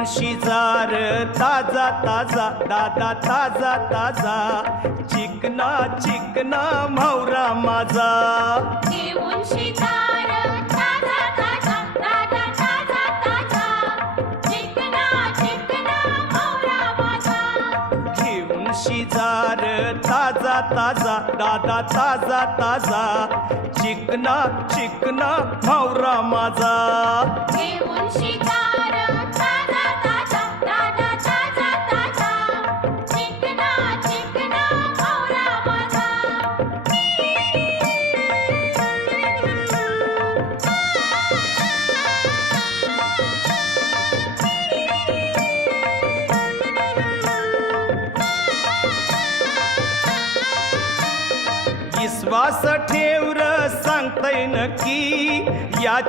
घेऊन शिजार ताजा ताजा दादा ताजा ताजा चिकना चिकना म्हावरा माझा घेऊन शिजार ताजा ताजा दादा ताजा ताजा चिकना चिकना म्हावरा माझा घेऊन शिजार ताजा ताजा दादा ताजा ताजा चिकना चिकना म्हावरा माझा घेऊन शिकार ताजा ताजा दादा ताजा ताजा चिकना चिकना म्हावरा माझा विश्वास ठेवर सांगतय नक्की या